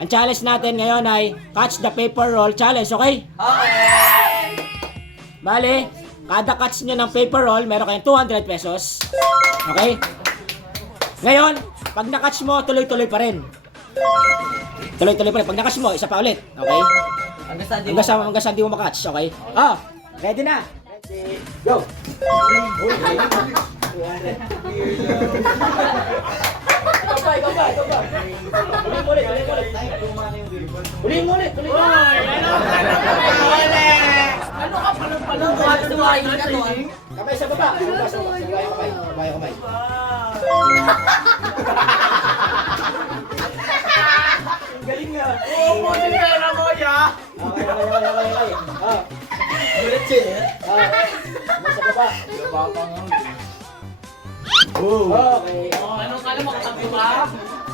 Ang challenge natin ngayon ay catch the paper roll challenge, okay? Okay! Bale, kada catch nyo ng paper roll, meron kayong 200 pesos. Okay? Ngayon, pag na-catch mo, tuloy-tuloy pa rin. Tuloy-tuloy pa rin. Pag na-catch mo, isa pa ulit. Okay? Hanggang sa di mo makatch, okay? Ah, ready na? Ready, go! Ulit mo ulit! Ano ka palang Kamay sa baba! Kamay. Galing nga! Oo, buti pera mo, ya! Okay. Ah. Ulit siya eh. Kamay sa baba. Okay. Anong kala mo katabi ba?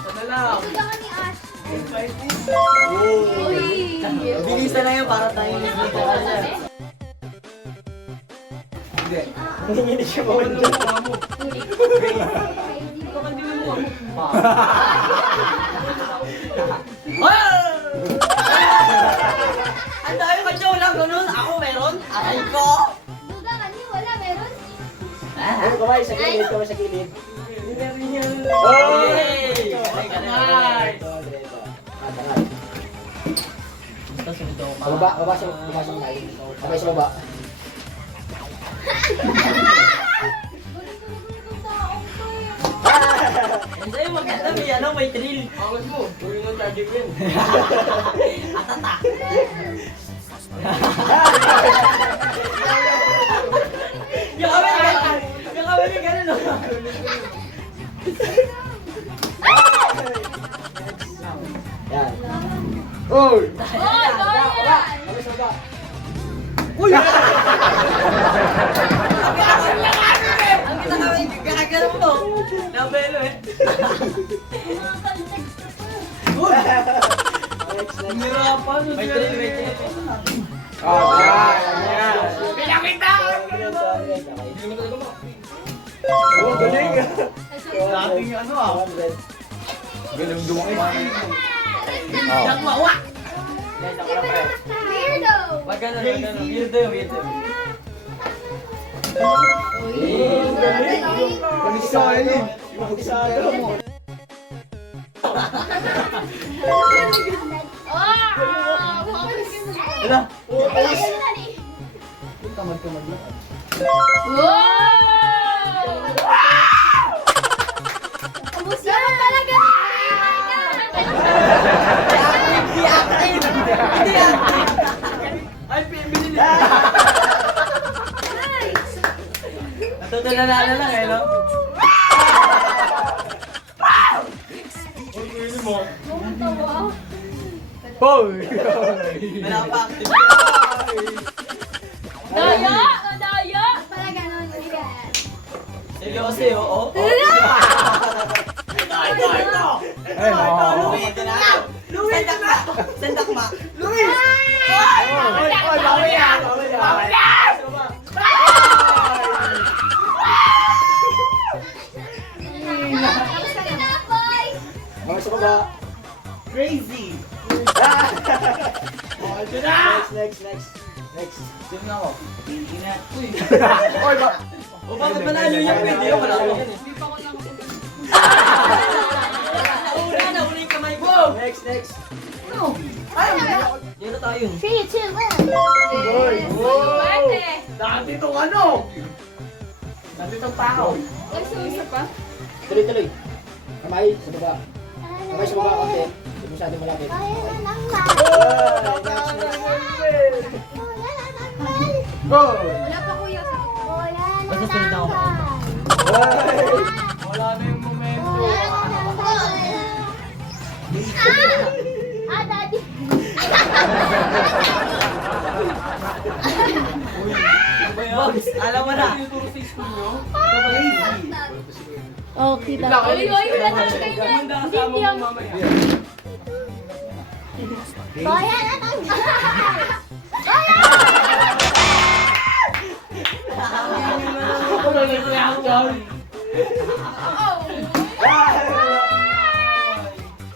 Sana lang. Bilisan na yun para tayo dito ka na. Hindi siya mawala dyan. Ang dami ka siya wala ganun. Ako meron. Aray ko. Kamay sa gilid. Baba sa kamay. Kamay sa baba. Hindi, maganda may thrill. Angas mo, gawin ng charging yun. Atata. Yung kami ganun, no? Yan. Oy! Kamay sa baba. Uy! Ang kita kami, gagano mo. Nabelo eh. Uy! Nirapan. May thrill. Yan. Pinakita! Galing. Dating ano ah. Galing dumaki. Nagwawa! Weirdo! Wag ganun. Weirdo. Magsado mo. Ala! Tamad lang. Hindi active! Ay, binili. Natutulala lang eh, no? Hoy! Wala pa active. Daya! Pala ganon. Seryoso eh, oo. Ito! Ay, no. Louie, ito na. Sendak ma. Louie! Bawal yan! Tapos ka na, boy! Kamay sa baba. Crazy! Next. Sim na ako. Ingat. Uy! Oy, ba? O bakit manalo yung pwede yung manalo yan eh? Nauna yung kamay ko! Next. Ano? Ayaw mo! Yan na tayo. 3, 2, 1! Boy! Dati itong ano? Dati itong tao. Tuloy. Kamay sa baba. Kamay sa baba konti. Hindi masyado malapit. Go! Wala pa kuya. Basta sunod na ako. Wala na yung momento. Daddy. Bogs, alam mo na. Oh, kita. Uy, wala na kayo. Hindi yung... Kaya na tanggal. Ako lang yung reaction.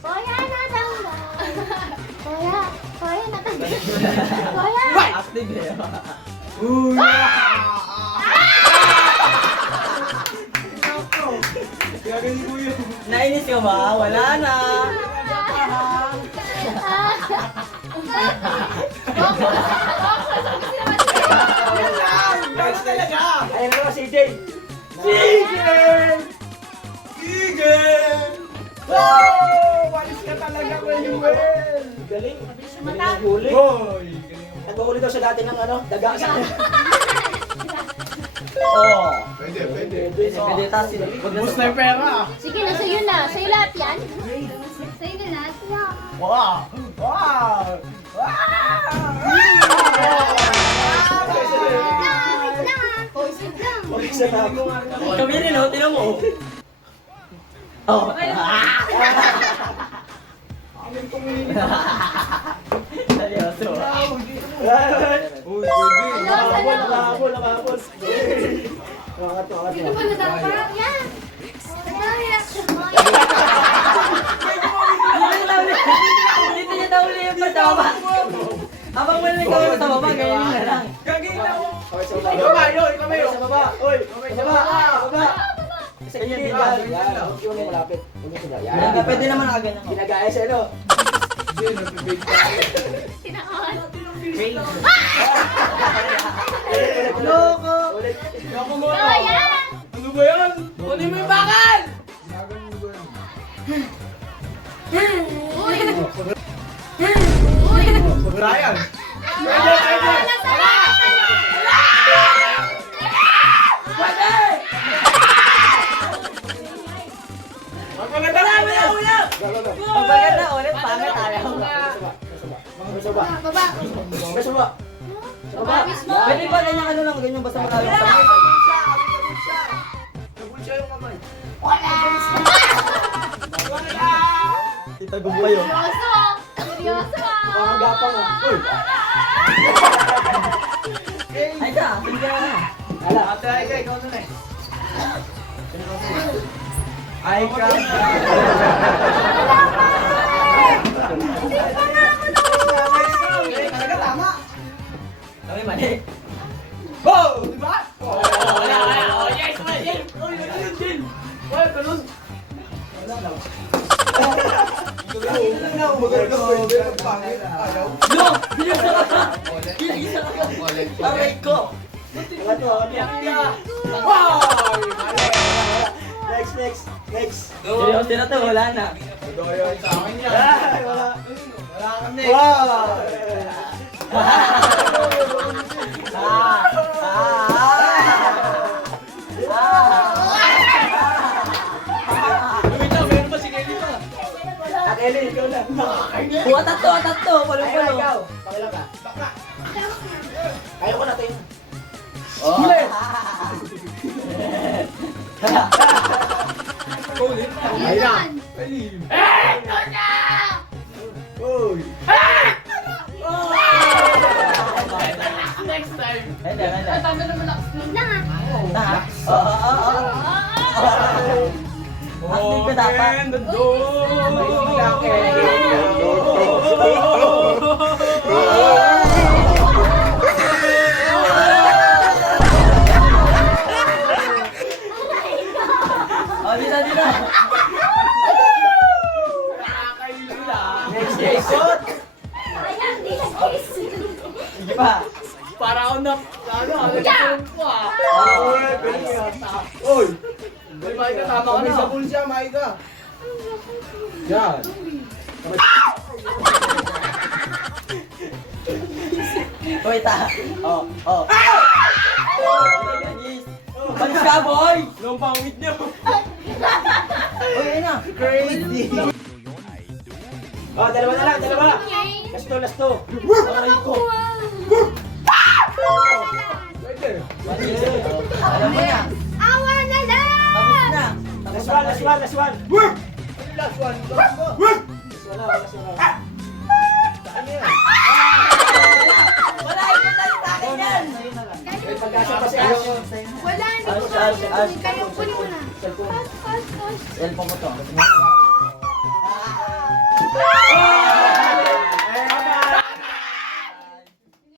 Kaya na tanggal. Kaya. Active eh. Nainis ka ba? Wala na. Ayan na si Jay. Sige! Sige! Wow! Walis ka talaga, Manuel! Galing. Galing ang huli. Nag-uhuli daw siya dati ng daga sa Oo. Pwede. Pwede tayo. Boost na yung pera. Sige na, sa'yo na. Sa'yo lahat yan. Sa'yo na lahat yan. Wow! Wow! Wait lang. Isa na ako. Kami rin, oh. Tinan mo. Oh. Seryoso. Uy, pwede. Nakabol. Dito pa natapa. Yan. Dito niya daw ulit yung patama. Habang wala ikaw sa baba, ganyan na lang. Sa baba. Uy, sa baba. Sa gilid. Yan. Huwag yung malapit. Huwag yung sila. Yan. Pwede naman nakaganyan ko. Ginagaya sa Tinaan. Loko! Ulit. Kaya. Ano ba yan? Kunin mo yung bakal! Brian! Pagbagan na ulit, pangit ayaw. Sa baba. Baba. Sa baba. Mismo. Pwede ba ganyan lang, ganyan basta marami sa Tita Gumpayo. Seryoso. Seryoso. Mga gapang. Uy. Ay ka, sige ka na. Ala. Ay ka. Kami mali. Oh! Diba? No! Binisa ka ka! Binisa ka ka! Aray ko! Next. Seryoso na to, wala na. Ay, wala. Wala kami. Wow. Akeli, ikaw na. Buwa tatlo, palo-palo. Ikaw. Pakilang ka. Kaya ko natin. Huli! Yan. Uy. Hindi. Wait lang ah. Active ka dapat. Oh, dito. Next. Ayan, di nag-kiss. Sige pa. Para ako na, Yeah. ko ah. Uy. Uy, Maika, tama ka na. Sa bulsya, Maika. Yan. Wait ah. Oh. Balis ka, boy! Nung pangit niyo. Okay na. Crazy. Oh, dalawa na lang. Okay. Last two. Aray ko. Pwede. Alam mo na. Awa na lang! Tapos na. Last one. Last one. Last one. Last one. Wala, ito tayo sa akin yan. May pagkasa pa si Ash. Wala, hindi ko Ash. kaya. Kayo, kunin mo na. Pass. Cellphone ko to.